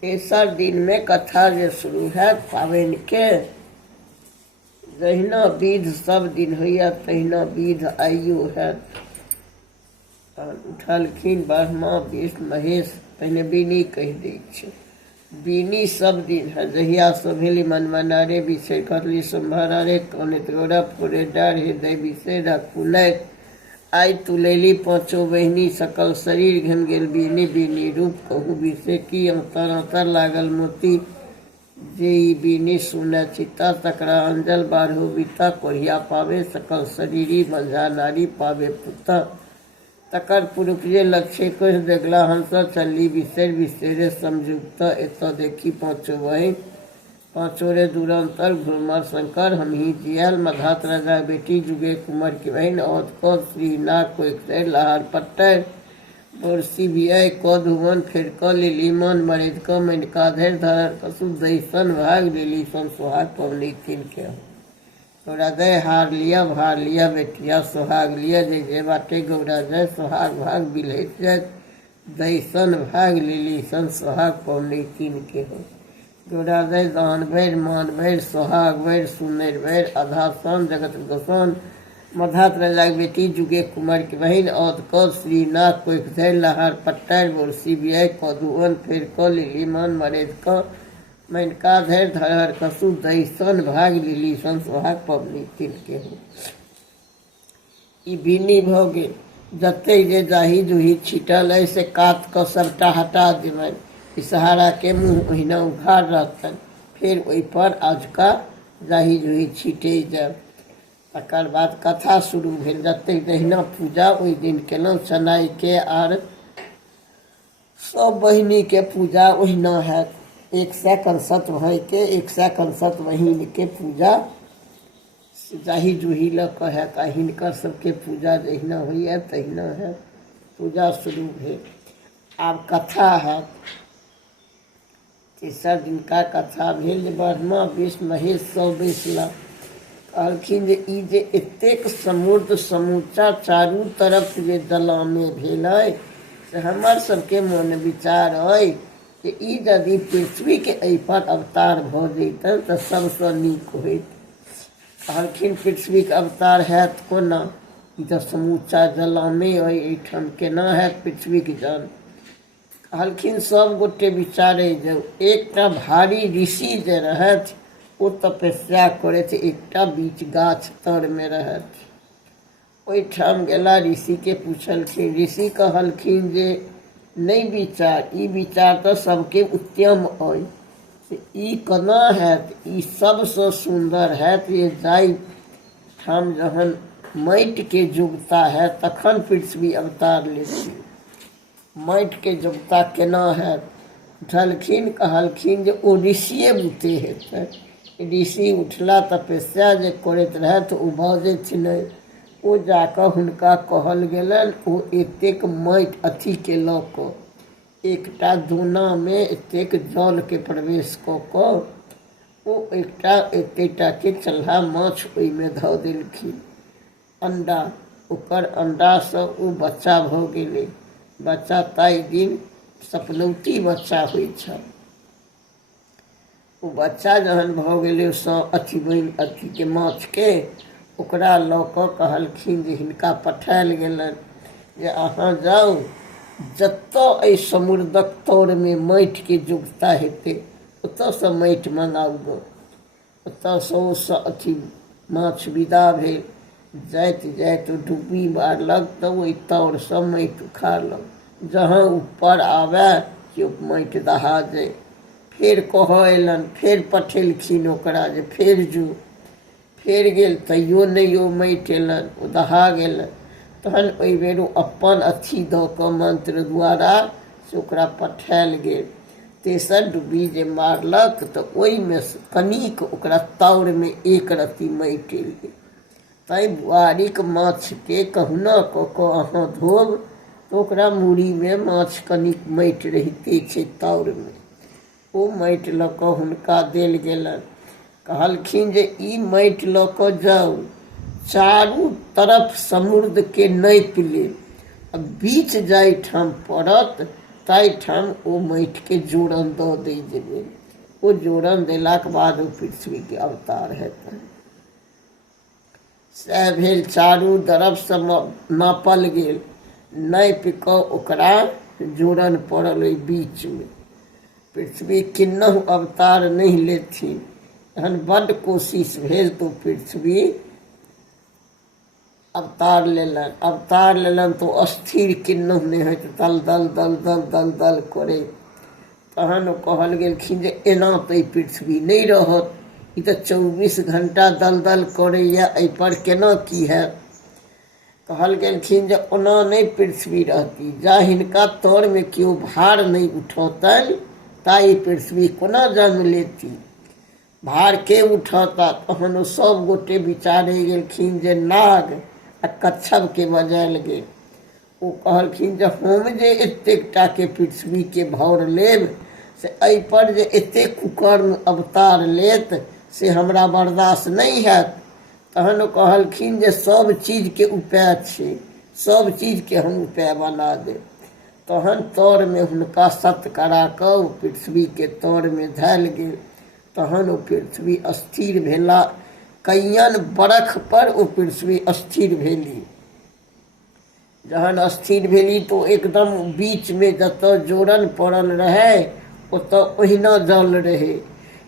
तेसर दिन में कथा जे शुरू है पाबनि के। जहिना विध सब दिन होइए तहिना विध आइयो है। उठलखिन ब्रह्मा विष्णु महेश, पहिने बीनी कहि दै छै। बीनी सब दिन है, जहिया से भेली मनमनारे बिछे करली सम्भारे कौनित गौरव फोड़े डाढ़ हृदय बिसेरा कुलैत। आई तुलैली पाँचो बहिनी सकल शरीर घन गेल बीनी बीनी रूप कहू बिसे की अंतर अंतर लागल मोती। जे ई बीनी सुने चिता तकरा अंजल बारहो बीता कोढ़िया पावे सकल शरीरी बंझा नारी पावे पुता। तकर पुरुष जे लक्ष्य कोष देखला हंस चली बिसेर बिसेरे समझुक्त। एत देखी पाँचो बहिन पाँचो रे दूरंतर घुरमर शंकर हम ही जियल मधात राजा बेटी जुगे कुमार की बहन औत को श्री नाग को एक लहार पट्टर बोरसी बियाय क धुवन फिर क लिलीमन मरिद क मेनका धैर धर कसु दैसन भाग लिली सन सुहाग पवनी तीन के हो। गौरा दय हार लिया भार लिया बेटिया सुहाग लिया जय जय बाटे गौरा जय सुहाग भाग बिलहत जय दैसन भाग लिली सन सुहाग पवनी तीन के हो। गौरा दय दान भैर मान भैर सुहाग भैर सुनेर भैर आधा सन जगत गोसान मधात राजा बेटी जुगे कुमार की बहन औद क श्री नाग को एक लहार पट्टर बोरसी बियाय कदुअन फिर क लिलीमन मरेद क मेनका धैर धरहर कसु दैसन भाग लिली सन सुहाग पवनी तीन के हो। ई बीनी भ गेल जते जे जाही जुही छिटल ऐसे कात क सबटा हटा देबन। सहारा के मुँह ओहिना उघाड़ रहतन, फिर ओहि पर अजुका जाही जुही छिटे जाब। तकर बाद कथा शुरू भेल। जतेक जहिना पूजा ओहि दिन केलहुँ सनाइ के आर सब बहिनी के पूजा ओहिना हैत। 100 कंसत भाई के 100 कंसत बहिन के पूजा जाही जुही ल क है। हिनकर सबके पूजा जहिना होइए तहिना है। पूजा शुरू भेल। आब कथा है। तेसर दिन का कथा भेल जे ब्रह्मा विष्णु महेश सब बैसला। कहलखिन जे ई जे एतेक समुद्र समूचा चारू तरफ जे दलामे भेल अइ से हमर सबके मन विचार अइ कि ई यदि पृथ्वी के एहि पर अवतार भऽ जैतनि तऽ सबसँ नीक होइत। कहलखिन पृथ्वी के अवतार हैत कोना, ई तऽ समूचा दलामे अइ, एहिठाम केना हैत पृथ्वी के जन्म। कहलखिन सब गोटे विचारे जाउ। एकटा भारी ऋषि जे रहथि ओ तपस्या करैत एकटा बीच गाछ तर में रहथि। ओहिठाम गेला ऋषि के पूछलखिन। ऋषि कहलखिन जे नहीं विचार, ई विचार तऽ सबके उत्तम अइ से ई कोना हैत। ई सबसँ सुंदर हैत जे जाहि ठाम जहन माटि के जुगता हैत तखन पृथ्वी अवतार लेती। माटि के जुगता केना हैत। उठलखिन कहलखिन जे ओ ऋषिए बुते हेतै। ऋषि उठला तपस्या जे करैत रहथि ओ बजैत नहि। ओ जाकऽ हुनका कहल गेलनि। ओ एतेक माटि अथी के लऽ कऽ एकटा दोना में एतेक जल के प्रवेश कऽ कऽ ओ एकटा एतेटा के चल्हा माछ ओहिमे धऽ देलखिन। अंडा ओकर अंडासँ ओ बच्चा भऽ गेलै। बच्चा ताहि दिन सपनौती बच्चा होइ छल। ओ बच्चा जहन भऽ गेलै सब अथी बनि अथी के माछ के ओकरा लऽ कऽ कहलखिन जे हिनका पठायल गेलनि जे अहाँ जाउ जतऽ एहि समुद्रक तर में माटि के जुगता हेतै ओतऽसँ माटि मंगाउ गऽ। ओतऽसँ अथी माछ विदा भेल। जाइत जाइत डुब्बी मारलक तऽ ओहि तरसँ माटि उखाड़लक। जहाँ ऊपर आबए कि ओ माटि दहा जाय। फेर कहऽ अयलनि, फेर पठेलखिन ओकरा जे फेर जो। फेर गेल तैयो नहि ओ माटि अयलनि, ओ दहा गेलनि। तहन ओहि बेर ओ अपन अथी दऽ कऽ मंत्र द्वारा से ओकरा पठायल गेल। तेसर डुब्बी जे मारलक तऽ ओहिमे कनिक ओकरा ताउर में एक रत्ती माटि एल गेल। ताहि बुआरीक माछ के कहुना कऽ कऽ अहाँ धोब तऽ ओकरा मूड़ी में माछ कनिक माटि रहिते छै ताउर में। ओ माटि लऽ कऽ हुनका देल गेलनि। कहलखिन जे ई माटि लऽ कऽ जाउ चारू तरफ समुद्र के नापि लेब। बीच जाहि ठाम पड़त ताई ठाम ओ माटि के जोड़न दऽ दै जेबै। ओ जोड़न देलाक बाद ओ पृथ्वी के अवतार हेतनि। सएह भेल, चारू तरफसँ नापल गेल, नापि कऽ ओकरा जोड़न पड़ल ओहि बीचमे। पृथ्वी किन्नहु अवतार नहीं लेथिन। एहन बड्ड कोशिश भेल तो पृथ्वी अवतार लेलन। अवतार लेलन तो अस्थिर किन्नहु नहीं होइत, दल दल दल दल दल दल करे। तहन कहल गेलखिन जे एना तऽ ई पृथ्वी नहीं रहत, ई तऽ 24 घंटा दल दल करैए, एहि पर केना की हैत। कहल गेलखिन जे ओना नहीं पृथ्वी रहती, जा हिनका तर में केओ भार नहीं उठौतनि ता ई पृथ्वी कोना जन्म लेती। भार के उठौता। तहन ओ सब गोटे विचारे गेलखिन जे नाग आ कच्छप के बजायल गेल। ओ कहलखिन जे हम जे एतेकटा के पृथ्वी के भौर लेब से एहि पर जे एतेक कुकर्म अवतार लेत से हमरा बर्दाश्त नहीं हैत। तहन ओ कहलखिन जे सब चीज के उपाय छै, सब चीज के हम उपाय बना देब। तहन तर में हुनका सत्य करा कऽ ओ पृथ्वी के तर में धैल गेल। तहन ओ पृथ्वी अस्थिर भेला। कईयन बरख पर ओ पृथ्वी अस्थिर भेली। जहन अस्थिर भेली तो एकदम बीच में जतऽ जोड़न पड़ल रहे ओतऽ ओहिना जल रहे।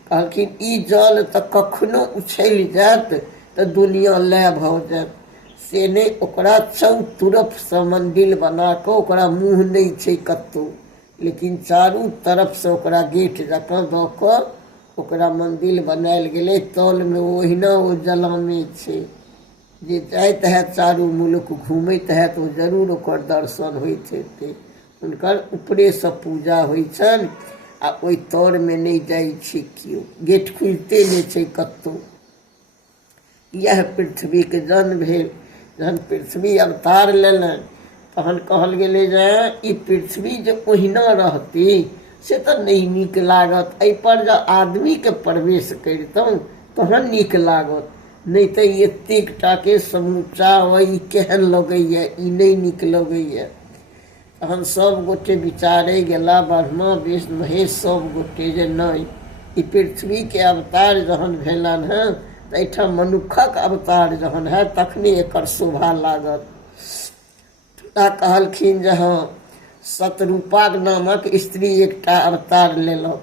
कहलखिन ई जल तऽ कखनो उछलि जायत तऽ दुनिया लय भऽ जायत, से नहि ओकरा चौतरफसँ मंदिर बना कऽ, ओकरा मुँह नहीं छै कतहु, लेकिन चारू तरफसँ ओकरा गेट जकाँ दऽ कऽ ओकरा मंदिर बनायल गेलै। तलमे ओहिना ओ जलामे छै, जे जाइत हैत चारू मुल्क घूमैत हैत ओ जरूर ओकर दर्शन होइत हेतै। हुनकर ऊपरेसँ पूजा होइ छनि आ ओहि तरमे नहीं जाइ छै केओ, गेट खुलिते नहीं छै कतहु। इएह पृथ्वीके जन्म भेल। जहन पृथ्वी अवतार लेलनि तहन कहल गेलै जे ई पृथ्वी जे ओहिना रहती से तऽ नहीं नीक लागत, एहि पर जे आदमीके प्रवेश करितहुँ तहन नीक लागत, नहीं तऽ एतेकटा के समूचा ई केहन लगैए, ई नहीं नीक लगैए। तहन सब गोटे विचारे गेला, ब्रह्मा विष्णु महेश सब गोटे जे नहीं, ई पृथ्वी के अवतार जहन भेलन हैं तऽ एहिठाम मनुखक अवतार जहन है तखने एकर शोभा लागत। कहलखिन जे हाँ, शतरूपा नामक स्त्री एकटा अवतार लेलक।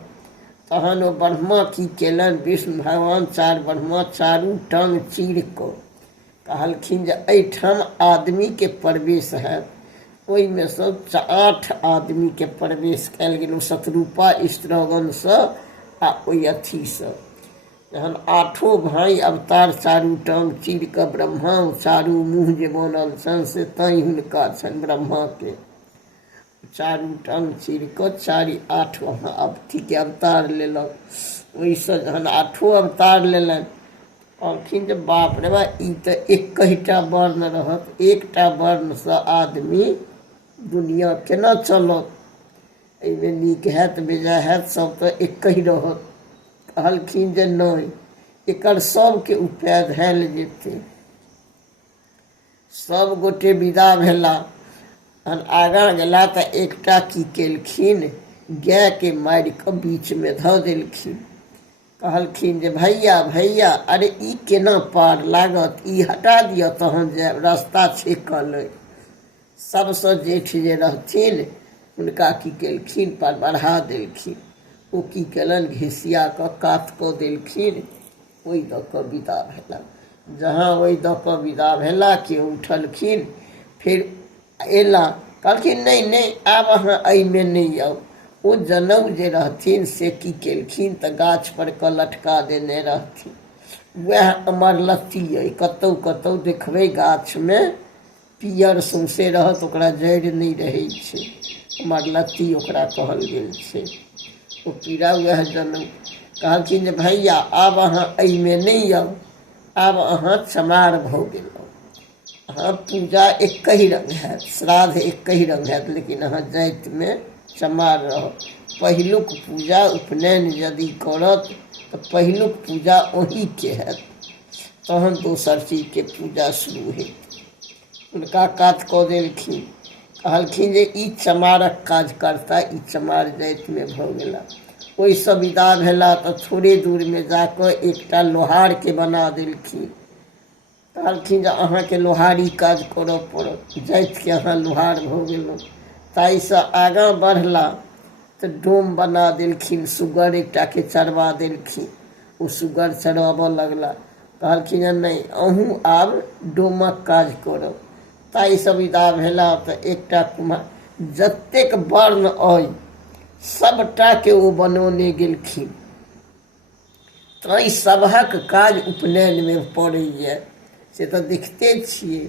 तहन ओ ब्रह्मा की केलनि, विष्णु भगवान चार ब्रह्मा चारू टांग चीर कऽ कहलखिन जे एहिठाम आदमी के प्रवेश हैत। ओहिमे सब 8 आदमी के प्रवेश कयल गेल शतरूपा स्त्रगणसँ आ ओहि अथीसँ। जहन 8 भाई अवतार चारू टांग चीर कऽ ब्रह्मा चारू मुँह जे बनल छनि से तैँ हुनका छनि ब्रह्मा के चारू टांग चीर कऽ 8 अथी के अवतार लेलक। ओहिसँ जहन 8 अवतार लेलनि कहलखिन जे बाप रे बा, ई तऽ एकहिटा वर्ण रहत, एकटा वर्णसँ आदमी दुनिया केना चलत, एहिमे नीक हैत बेजाय हैत, सब तऽ एक ही रहत। कहलखिन जे नहीं, एकर सबके उपाय धैल जेतै। सब गोटे विदा भेला। आगाँ गेला तऽ एकटा की केलखिन, गाय के मारि कऽ बीच में धऽ देलखिन। कहलखिन जे भैया भैया, अरे ई केना पार लागत, ई हटा दिअ तहन जायब, रास्ता छेकल अइ। सबसँ जेठ जे रहथिन हुनका की केलखिन, पर बढ़ा देलखिन। ओ की केलनि, घिसिया कऽ कात कऽ देलखिन, ओहि दऽ कऽ विदा भेला। जहाँ ओहि दऽ कऽ विदा भेला केओ उठलखिन, फेर अयला, कहलखिन नहीं नहीं आब अहाँ एहिमे नहीं आउ। ओ जनउ जे रहथिन से की केलखिन तऽ गाछ पर कऽ लटका देने रहथिन। वएह अमरलत्ती अइ, कतहु कतहु देखबै गाछमे पियर सौंसे रहत, ओकरा जड़ि नहीं रहै छै, अमरलत्ती ओकरा कहल गेल छै। ओ पीड़ा वएह जनउ। कहलखिन जे भैया आब अहाँ एहिमे नहीं आउ, आब अहाँ चमार भऽ गेलहुँ, अहाँ पूजा एक ही रंग हैत, श्राद्ध एक ही रंग हैत, लेकिन अहाँ जातिमे चमार रहब। पहिलुक पूजा उपनयन यदि करत तऽ पहिलुक पूजा ओहीके हैत, तहन दोसर चीजके पूजा शुरू हेतै। हुनका कात कऽ देलखिन। कहलखिन जे ई चमारक काज करता, ई चमार जातिमे भऽ गेला। ओहिसँ विदा भेला तऽ थोड़े दूरमे जाकऽ एकटा लोहारके बना देलखिन। कहलखिन जे अहाँके लोहारी काज करऽ पड़त, जातिके अहाँ लोहार भऽ गेलहुँ। ताहिसँ आगाँ बढ़ला तऽ डोम बना देलखिन, सुगर एकटाके चरवा देलखिन। ओ सुगर चरबऽ लगला। कहलखिन जे नहि, अहूँ आब डोमक काज करब। ताहिसँ विदा भेला तऽ एकटा कुम्हार जतेक वर्ण अइ सबटाके ओ बनौने गेलखिन। ताहि सभक काज उपनयनमे पड़ैए, से तऽ देखते छियै।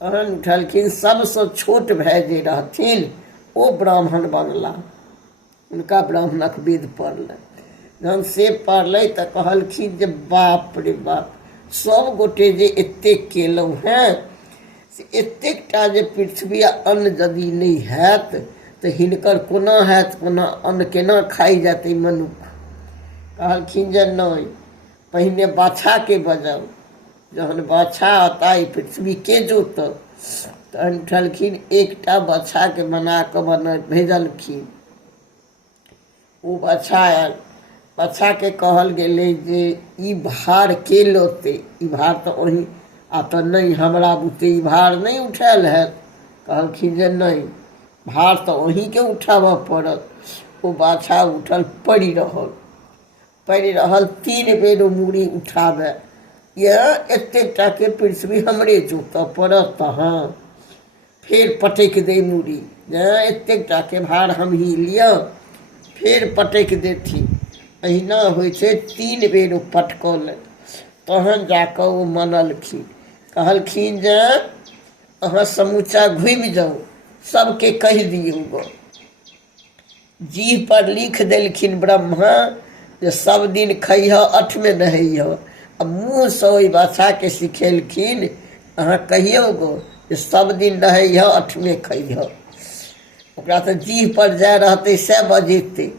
तहन उठलखिन, सबसँ छोट भाय जे रहथिन ओ ब्राह्मण बनला, हुनका ब्राह्मणक वेद पढ़लनि। जहन से पढ़लै तऽ कहलखिन जे बाप रे बाप, सब गोटे जे एतेक केलहुँ हेँ, से एतेकटा जे पृथ्वी आ अन्न यदि नहि हैत तऽ हिनकर कोना हैत, कोना अन्न केना खाइ जेतै मनुख। कहलखिन जे नहि, पहिने बाछाके बजाउ, जहन बाछा आता ई पृथ्वीके जोतत। तहन उठलखिन, एकटा बाछाके बना कऽ भेजलखिन। ओ बाछा आयल। बाछाके कहल गेलै जे ई भार के लौतै, ई भार तऽ ओही आ तऽ नहि, हमरा बुते ई भार नहि उठायल हैत। कहलखिन जे नहि, भार तऽ अहीँके उठाबऽ पड़त। ओ बाछा उठल, पड़ि रहल 3 बेर ओ मूड़ी उठाबय। यह एतेकटाके पृथ्वी हमरे जोतऽ पड़त। तहाँ फेर पटकि दे मूड़ी, एतेकटाके भार हमही लिअ, फेर पटकि देथिन। अहिना होइ छै, 3 बेर ओ पटकल। तहन जाकऽ ओ मनलखिन। कहलखिन जे अहाँ समूचा घुमि जाउ, सबके कहि दियौ गऽ। जीह पर लिख देलखिन ब्रह्मा जे सब दिन खइह, 8मे नहैह। आ मुँहसँ ओहि बाछाके सिखेलखिन, अहाँ कहियौ गऽ जे सब दिन नहैह, 8मे खइह। ओकरा तऽ जीह पर जाय रहतै सएह बजेतै।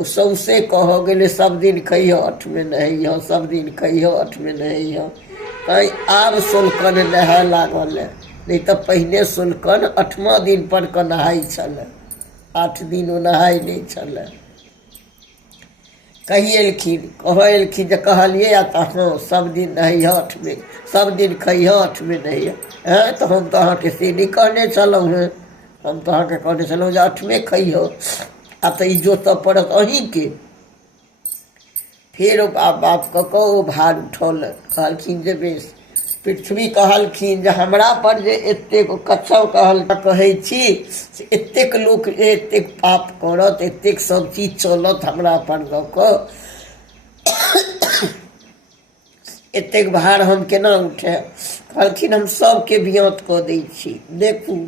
ओ सौँसे कहऽ गेलै सब दिन खइह, 8मे नहैह, सब दिन खइह, 8मे नहैह। तैँ आब सोलकन नहाय लागल है, नहीं तऽ पहिने सोलकन 8वाँ दिन पर कऽ नहाय छलै, 8 दिन ओ नहाय नहीं छलै। कहलखिन जे कहलिए आ तऽ हाँ, सब दिन नहैह, 8मे, सब दिन खइह, 8मे नहैह। हैं तऽ हम तऽ अहाँके से नहीं कहने छलहुँ हैं, हम तऽ अहाँके कहने छलहुँ जे 8मे खइह। आ तऽ ई जोतऽ पड़त अहीँके। फेर ओ बाप कऽ कऽ ओ भार उठौलनि। कहलखिन जे बेस। पृथ्वी कहलखिन जे हमरा पर जे एतेक कच्छव कहै छी, से एतेक लोक एतेक पाप करत, एतेक सब चीज चलत हमरा पर दऽ कऽ, एतेक भार हम केना उठायब। कहलखिन हम सबके बियांत कऽ दै छी। देखू,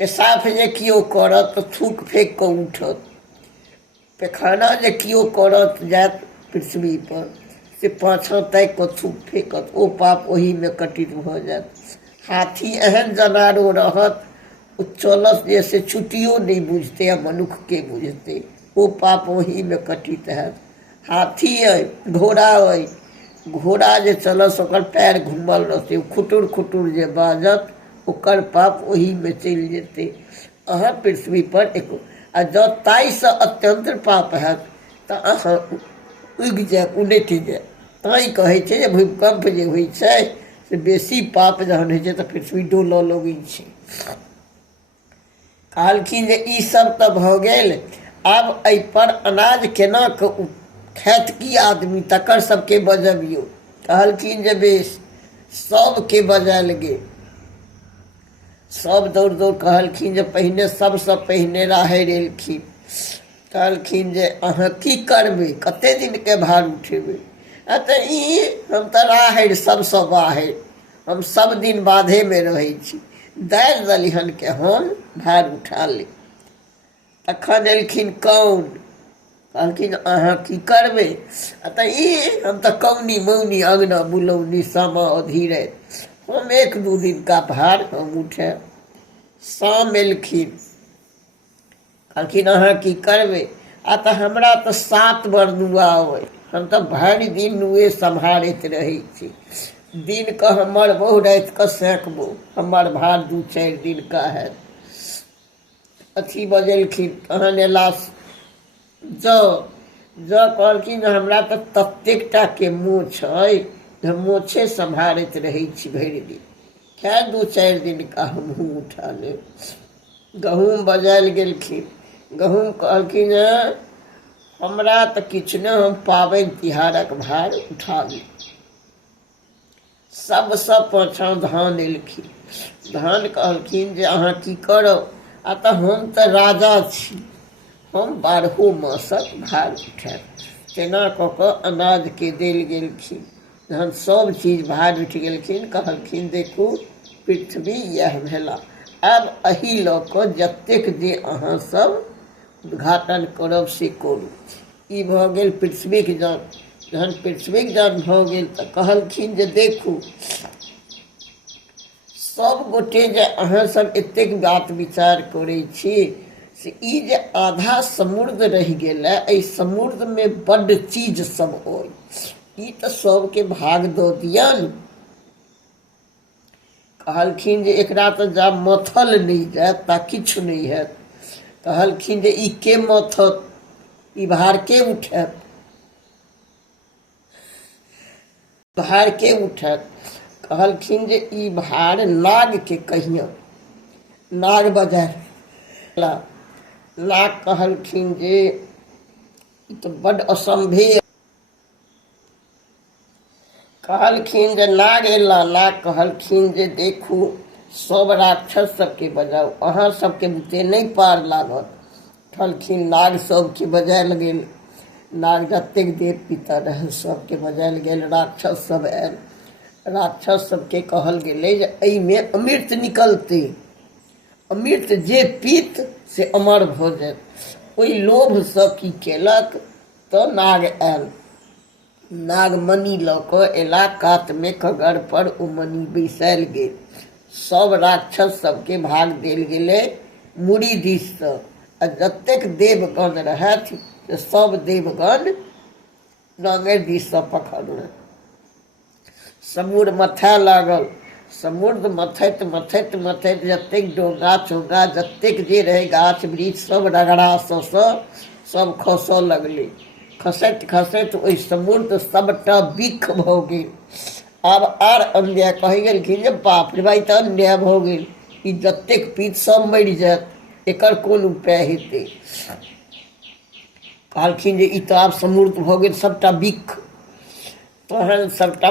पेशाब जे केओ करत तऽ थूक फेंक कऽ उठत, पैखाना जे केओ करत जायत पृथ्वी पर से पाछाँ ताकि कऽ थूक फेंकत, ओ पाप ओहीमे कटित भऽ जायत। हाथी एहन जनारो रहत, ओ चलत जे से छुट्टियो नहीं बुझतै आ मनुष्यके बुझतै, ओ पाप ओहीमे कटित हैत। हाथी अइ, घोड़ा अइ, घोड़ा जे चलत ओकर पैर घुमल रहतै, खुटुर खुटुर जे बाजत, ओकर पाप ओहीमे चलि जेतै। अहाँ पृथ्वी पर आ जँ ताहिसँ अत्यंत पाप हैत तऽ अहाँ उगि जायब, उनटि जायब। ताहि कहै छै जे भूकंप जे होइ छै से बेसी पाप जहन होइ छै तऽ पृथ्वी डोलऽ लगै छै। कहलखिन जे ई सब तऽ भऽ गेल, आब एहि पर अनाज केना कऽ खायत की आदमी, तकर सबके बजबियौ। कहलखिन जे बेस, सबके बजायल गेल। सब दौड़ दौड़ कहलखिन जे पहिने सबसँ पहिने राहरि एलखिन। कहलखिन जे अहाँ की करबै, कतेक दिनके भार उठेबै। आ तऽ ई हम तऽ राहरि सबसँ बाहरि, हम सब दिन बाधेमे रहै छी, दारि दलिहनके हम भार उठा लेब। तखन एलखिन कौन। कहलखिन अहाँ की करबै। आ तऽ ई हम तऽ कौनी मौनी अङ्गना बुलौनी सामा अधीरति, हम 1-2 दिनका भार हम उठायब। शाम एलखिन। कहलखिन अहाँ की करबै। आ तऽ हमरा तऽ 7 बरनुआ अइ, हम तऽ भरि दिन नुए सम्हारैत रहै छी, दिन का हमर बहु रात का सेकबो, हमर भार 2-4 दिन का है। अथी बजेलखिन, तहन एला कहलखिन हमरा तऽ ततेकटा के मोछ अइ जे मोछे सम्हारैत रहै छी भरि दिन, खैर 2-4 दिन का हमहूँ उठा लेब। गहूँम बजायल गेलखिन, गहूँम कहलखिन हमरा तऽ किछु नहि, हम पाबनि तिहारक भार उठा लेब। सबसँ पाछाँ धान एलखिन, धान कहलखिन जे अहाँ की करब, आ तऽ हम तऽ राजा छी, हम 12 मासक भार उठायब। तेना कऽ कऽ अनाजके देल गेलखिन, जहन सब चीज भार उठि गेलखिन, कहलखिन देखू पृथ्वी इएह भेला, आब एही लऽ कऽ जतेक जे अहाँ सब उद्घाटन करब से करू। ई भऽ गेल पृथ्वीक जान। जहन पृथ्वीक जान भऽ गेल तऽ कहलखिन जे देखू सब गोटे जे अहाँ सब एतेक बात विचार करै छी से ई जे आधा समुद्र रहि गेल है, एहि समुद्रमे बड्ड चीज सब अइ, ई तऽ सबके भाग दऽ दियनि। कहलखिन जे एकरा तऽ जा मथल नहि जायत ता किछु नहि हैत। कहलखिन जे ई के मथत, ई भार के उठायत, भार के उठायत। कहलखिन जे ई भार नागके कहियन, नाग बजाय। नाग कहलखिन जे ई तऽ बड्ड असंभव। कहलखिन जे नाग एला, नाग कहलखिन जे देखू सब राक्षस सबके बजाउ, अहाँ सबके बुते नहि पार लागत। कहलखिन नाग सबके बजायल गेल, नाग जतेक देव पितर रहै सबके बजायल गेल। राक्षस सब आयल, राक्षस सबके कहल गेलै जे एहिमे अमृत निकलतै, अमृत जे पीत से अमर भऽ जायत। ओहि लोभसँ की केलक तऽ नाग आयल, नाग मणि लऽ कऽ एला, कातमे कगर पर ओ मणि बैसायल गेल। सब राक्षस सबके भाग देल गेलै मुड़ी दिससँ, आ जतेक देवगण रहथि से सब देवगण नांगेर दिससँ पकड़लनि। समुद्र मथय लागल, समुद्र मथैत मथैत मथैत जतेक डोंगा चोंगा जतेक जे रहै गाछ वृक्ष सब रगड़ासँ सब खसऽ लगलै। खसैत खसैत ओहि समुद्र सबटा बिख भऽ गेल। आब आर अन्याय कहि गेलखिन जे बाप रे बाप, तऽ अन्याय भऽ गेल, ई जतेक पीत सब मरि जायत, एकर कोन उपाय हेतै। कहलखिन जे ई तऽ आब समुद्र भऽ गेल सबटा बिख। तहन सबटा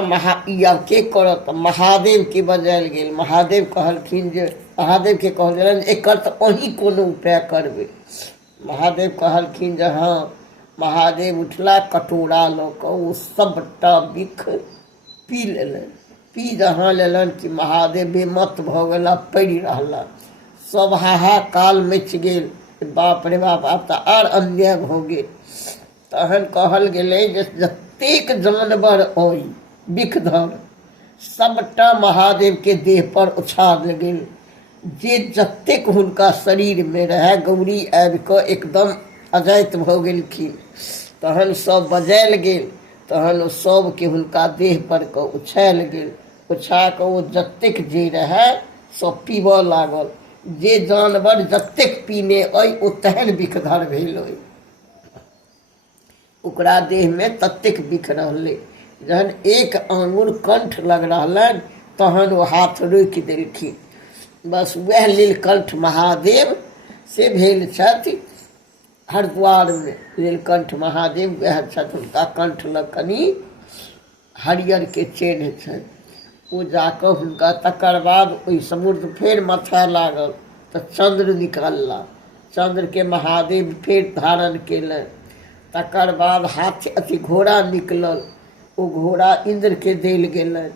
ई आब के करत, महादेवके बजायल गेल। महादेव कहलखिन जे महादेवके कहल गेलनि एकर तऽ अहीँ कोनो उपाय करबै। महादेव कहलखिन जे हाँ। महादेव उठला, कटोरा लऽ कऽ ओ सबटा बिख पी लेलनि। पी जहाँ लेलनि कि महादेव बेमत भऽ गेला, पड़ि रहला। सब हाहाकाल मचि गेल, बाप रे बाप आब तऽ आर अन्याय भऽ गेल। तहन कहल गेलै जे जतेक जानवर अइ बिखधर सबटा महादेवके देह पर उछाल गेल। जे जतेक हुनका शरीरमे रहै, गौरी आबि कऽ एकदम अजाइत भऽ गेलखिन। तहन सब बजायल गेल, तहन ओ सबके हुनका देह पर कऽ उछायल गेल। उछा कऽ ओ जतेक जे रहै सब पीबऽ लागल। जे जानवर जतेक पीने अइ ओ तेहन बिखधर भेल अइ, ओकरा देहमे ततेक बिख रहलै। जहन 1 आङ्गुर कंठ लग रहलनि तहन ओ हाथ रोकि देलखिन। बस वएह नीलकंठ महादेव से भेल छथि हरिद्वारमे। नीलकंठ महादेव वएह छथि, हुनका कंठ लग कनि हरियरके चिन्ह छनि। ओ जाकऽ हुनका तकर बाद ओहि समुद्र फेर मथय लागल तऽ चन्द्र निकलला। चन्द्रके महादेव फेर धारण केलनि। तकर बाद हाथी घोड़ा निकलल, ओ घोड़ा इंद्रके देल गेलनि।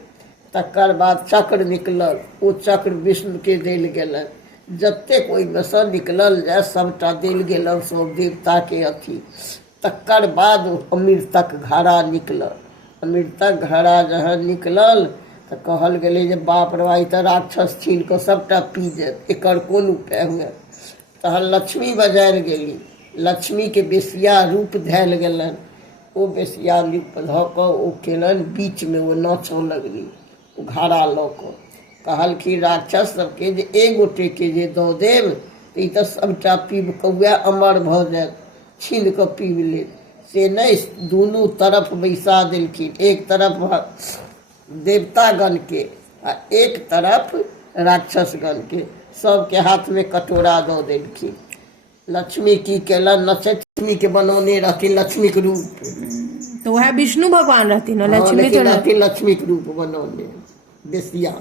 तकर बाद चक्र निकलल, ओ चक्र विष्णुके देल गेलनि। जतेक ओहिमेसँ निकलल जाय सबटा देल गेलनि सब देवताके अथी। तकर बाद अमृतक घड़ा निकलल। अमृतक घड़ा जहन निकलल तऽ कहल गेलै जे बाप रे बाप, तऽ राक्षस छीन कऽ सबटा पी जायत, एकर कोन उपाय हुए। तहन लक्ष्मी बजायल गेली, लक्ष्मीके बेसिया रूप धयल गेलनि। ओ बेसिया रूप धऽ कऽ ओ केलनि, बीचमे ओ नाचऽ लगली। घड़ा लऽ कऽ कहलखिन राक्षस सबके जे एक गोटे के जे दऽ देब तऽ ई तऽ सबटा पीब कौआ अमर भऽ जायत, छीन कऽ पीब लेत। से नहीं, दुनू तरफ बैसा देलखिन, एक तरफ देवतागण के आ एक तरफ राक्षसगण के, सबके हाथ में कटोरा दऽ देलखिन। लक्ष्मी की केलन, लक्ष्मी के बनौने रहथिन लक्ष्मी के रूप, तो वह विष्णु भगवान रहती ना, हाँ, लक्ष्मी लेकिन तो रहथिन लक्ष्मी के रूप बनौने बेसिया।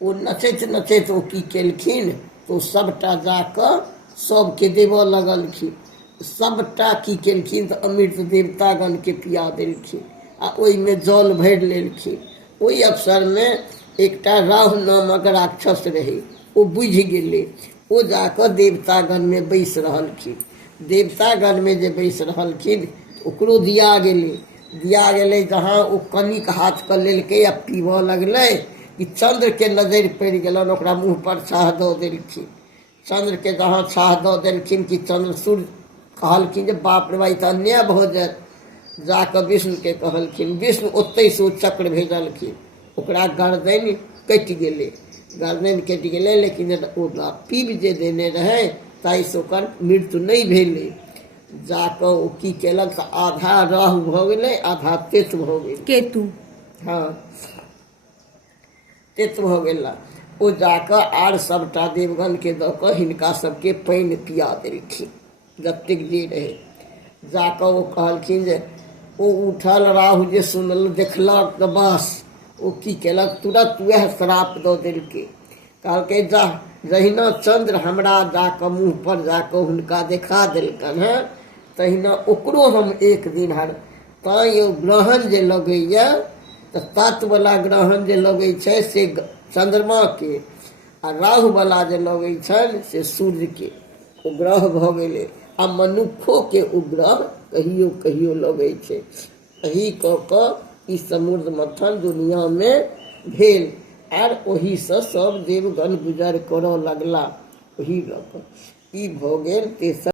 ओ नचैत नचैत ओ की केलखिन, तो सबटा जाकऽ सबके देबऽ लगलखिन। सबटा की केलखिन तऽ अमृत देवतागण के पिया देलखिन आ ओहिमे जल भरि लेलखिन। ओहि अवसरमे एकटा राहु नामक राक्षस रहै, ओ बुझि गेलै, ओ जाकऽ देवतागणमे बैसि रहलखिन। देवतागणमे जे बैसि रहलखिन ओकरो दिया गेलै, जहाँ ओ कनिक हाथ कऽ लेलकै आ पीबऽ लगलै कि चंद्र के नजरि पड़ि गेलन, ओकरा मुँह पर छाह दऽ देलखिन। चंद्र के जहाँ छाह दऽ देलखिन कि चंद्र सूर्य कहलखिन जे बाप रे बा, ई तऽ अन्याय भऽ जायत। जाकऽ विष्णु के कहलखिन, विष्णु ओतहि से ओ चक्र भेजलखिन, ओकरा गर्दनि कटि गेलै, लेकिन ओ पीब जे देने रहै ताहिसँ ओकर मृत्यु नहीं भेलै। जाकऽ ओ की केलक तऽ आधा राहु भऽ गेलै, आधा तेत भऽ गेलै, केतु, हाँ तेत भऽ गेला। ओ जाकऽ आर सबटा देवगण के दऽ कऽ हिनका सबके पानि पिया देलखिन जतेक जे रहै। जाकऽ ओ कहलखिन जे ओ उठल राहु जे सुनल देखलक तऽ बस ओ की केलक, तुरंत वएह श्राप दऽ देलकै। कहलकै जा, जहिना चंद्र हमरा जाकऽ मुँह पर जाकऽ हुनका देखा देलकन हैं, तहिना ओकरो हम एक दिन हर। तैँ ग्रहण जे लगैया तऽ तत्वला ग्रहण जे लगै छै से चंद्रमा के, आ राहु वाला जे लगै छनि से सूर्य के। ओ ग्रह भऽ गेलै। आ मनुक्खो के उग्रह कहियो कहियो लगै छै। एही कऽ कऽ ई समुद्र मथन दुनिया में भेल, आर ओही से सब देवगण गुजर करऽ लगला। ओही लऽ कऽ ई भऽ गेल तेसर